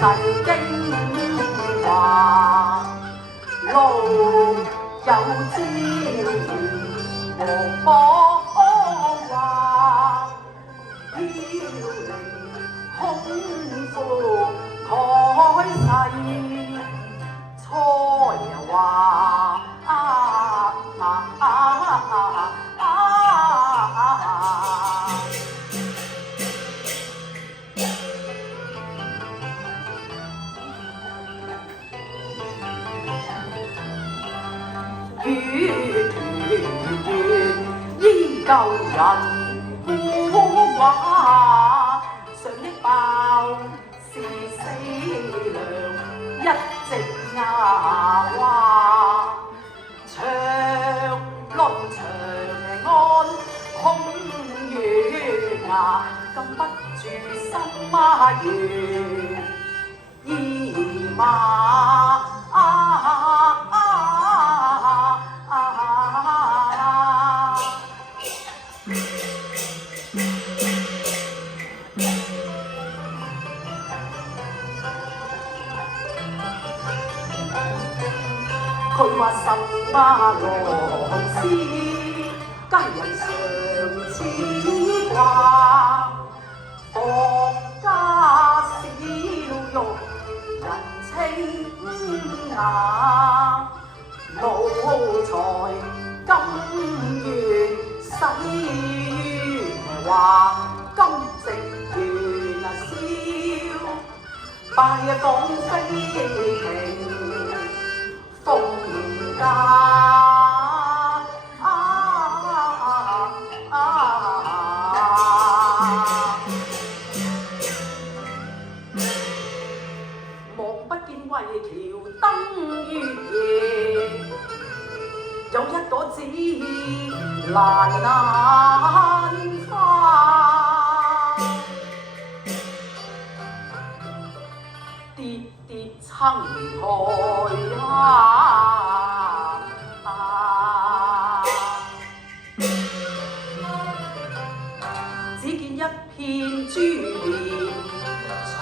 世經話，路有朝陽和芳華，飄零空闊蓋世，才華月依舊人古話，上一爆是死娘一直牙話，長論長安空月牙，禁不住心猿意馬。佢話十八郎師，佳人常似掛，霍家小玉人清雅，奴才金元洗冤話，金直元笑，拜訪飛停奉家。莫不見為橋燈月夜，有一朵紫蘭花，跌跌青苔只見一片珠簾翠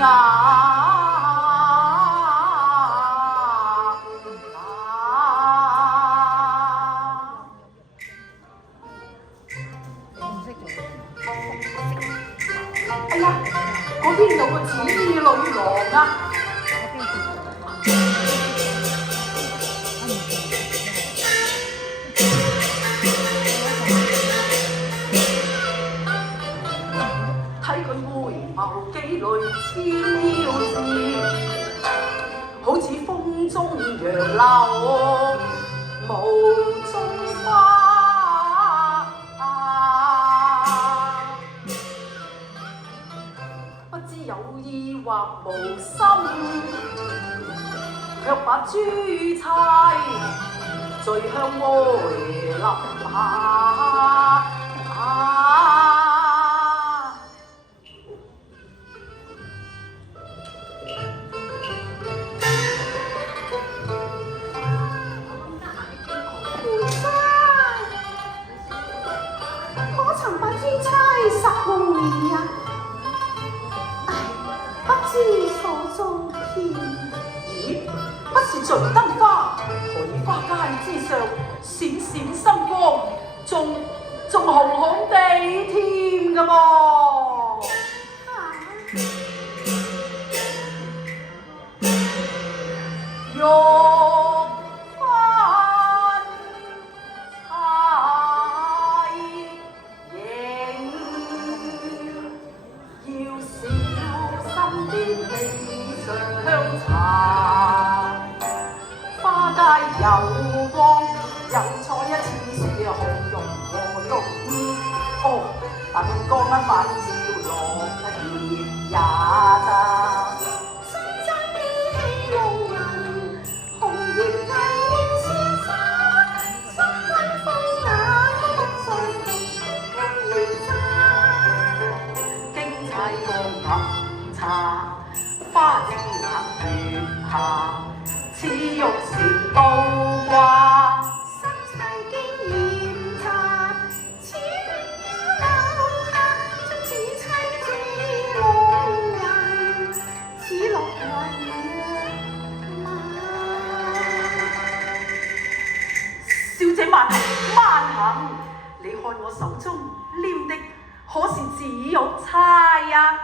瓦。哎呀，嗰邊有個紫衣女郎啊！睇佢回眸幾淚千腰字，好似風中楊柳無中花。不知有意或無心，卻把珠釵醉香梅林下。可曾把珠釵拾回呀？不知所蹤天。咦，不是醉燈花，荷花街之上閃閃生光，仲紅紅地添㗎噃。玉芬釵影，要小心別被相殘。花街有光，有彩一次是紅容和玉衣。哦，燈光一晚照落葉也得。花枝行月下，似玉蟬倒掛。新砌經驗察，似鸳鷗樓下，將紫釵似弄人，似弄紫玉釵呀？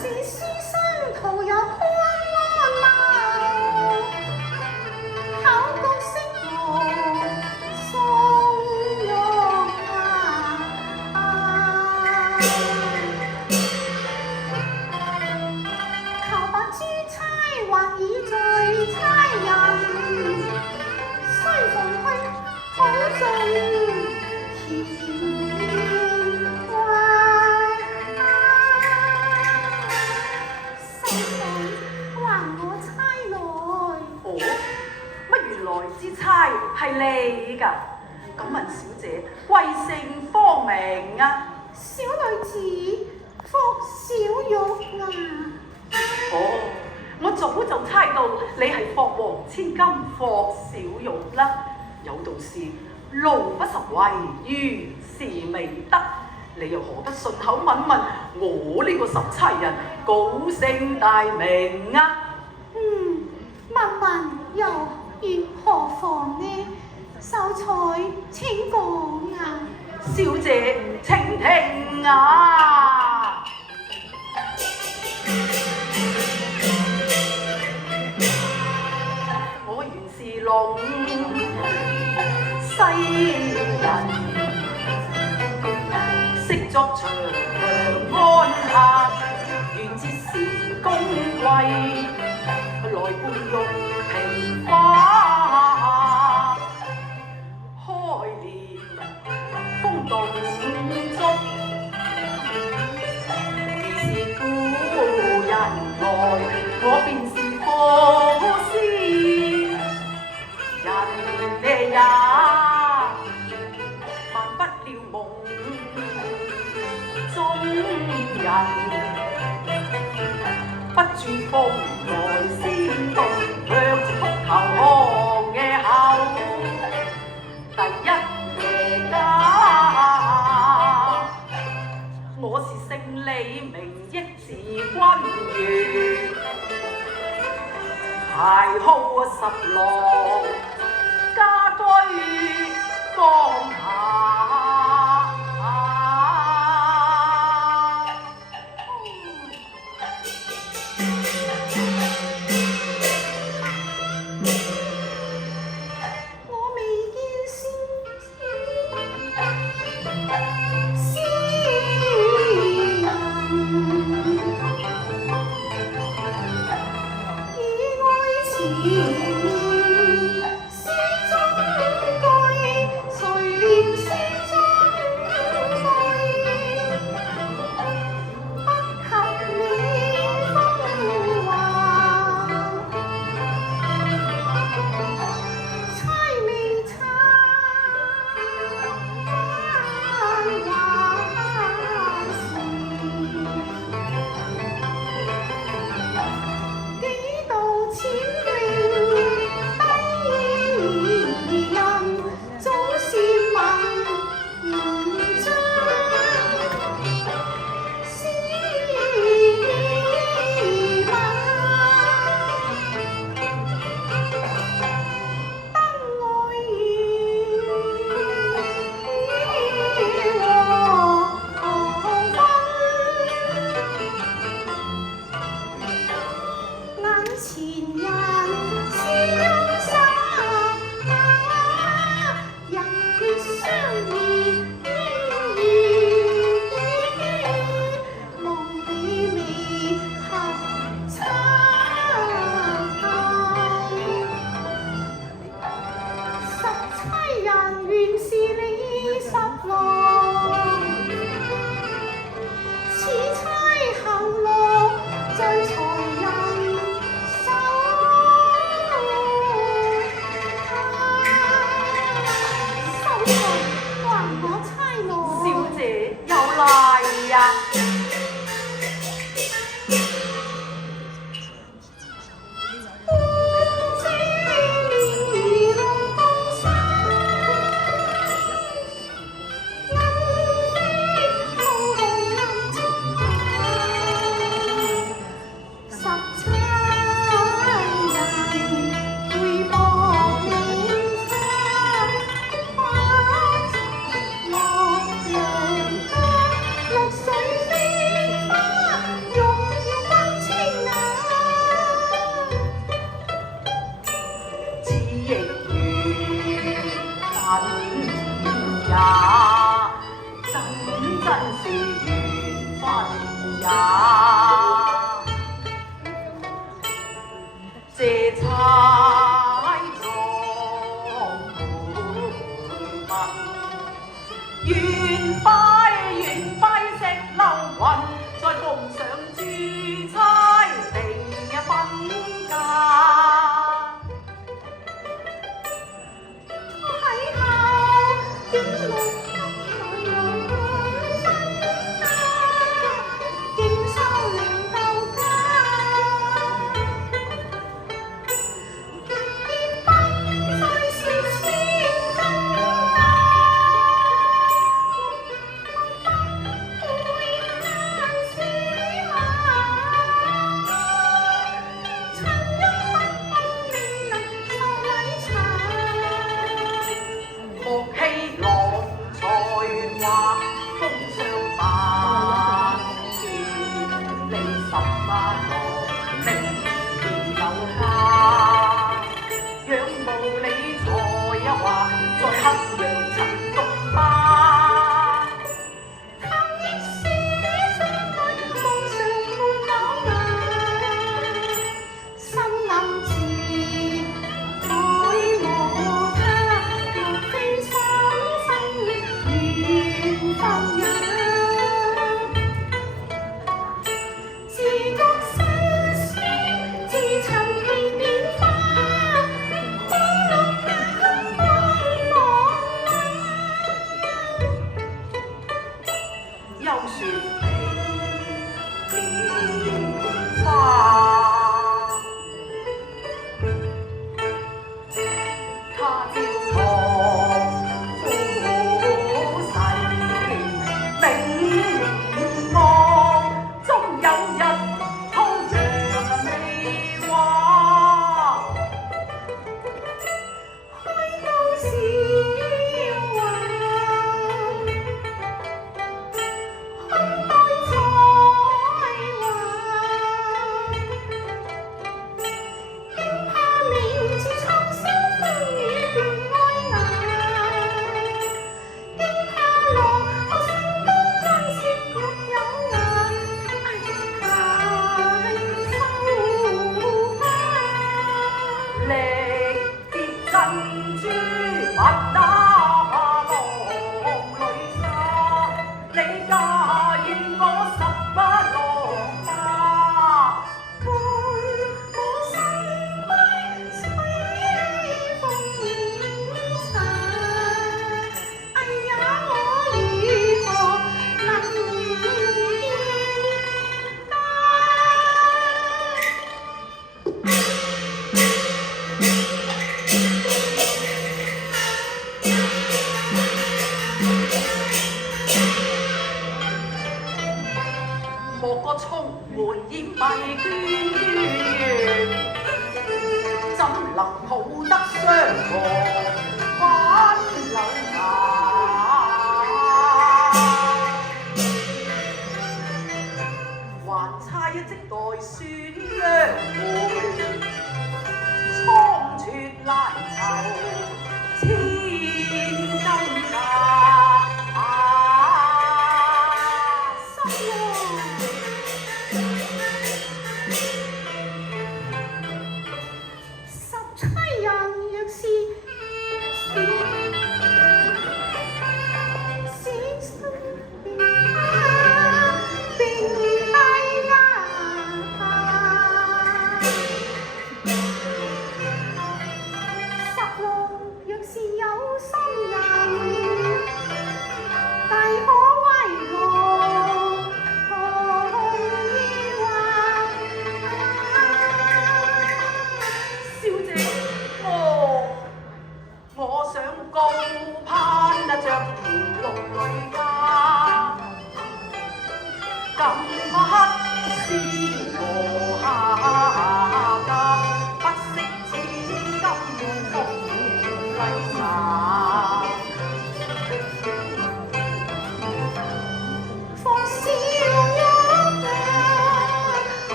是書生徒有寬安貌，考功識無宋玉求把珠釵還以在釵人，須奉去保重乾坤。收信還我釵來。哦，乜原來支釵係你㗎？咁問小姐貴姓芳名啊？小女子霍小玉啊。哦，我早就猜到你係霍王千金霍小玉啦。有道是路不拾遺，如是未得。你又何不順口問問我呢個拾釵人高姓大名啊？問問又如何妨呢？秀才請講啊。小姐請聽啊！我原是龍西人，昔作長安客，願節時高貴，來伴玉屏花，開年風動足，而是故人來，我便是霍斯人也扮不了夢中人，不住風來先動，卻出頭降嘅口，第一夜家，我是姓李名益字君如，排號十郎，家居江夏。我未見先人，以愛纏綿。也，真是緣分也。這猜中門問，願拜石榴雲，再奉上珠釵定婚嫁。喺後點沒才有分家，經收令到家。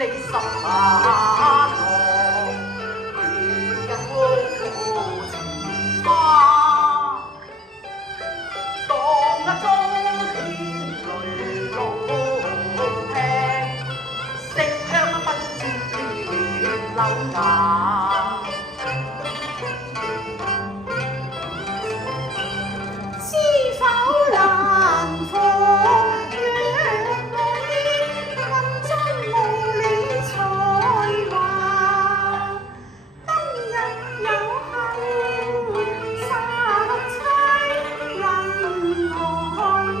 你十八郎，如日好情花，當一遭天雷怒劈，色香不接亂柳芽。知否難逢若愛，暗中無理才華。今日有幸17人來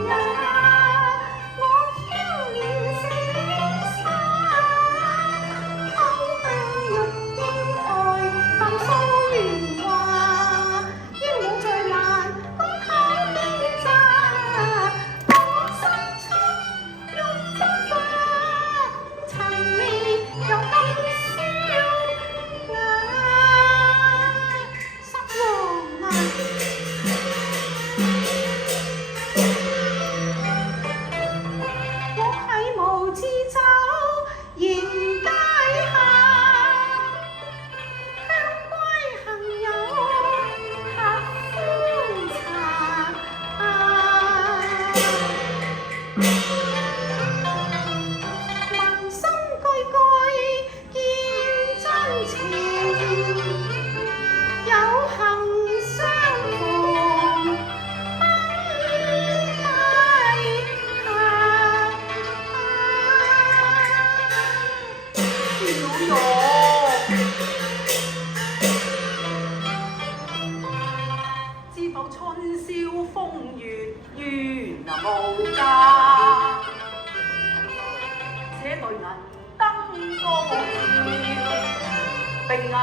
呀，我挑了色沙，偷香玉英台，淡素圓滑，鸚鵡在欄公口邊扎，我心出玉簪花，曾未有今宵失望啊！我喺無字酒迎街下，香歸行有客歡茶。民心句句見真情，有幸相逢不低下。小玉，知否春宵風月緣無價？這對銀燈光照，並眼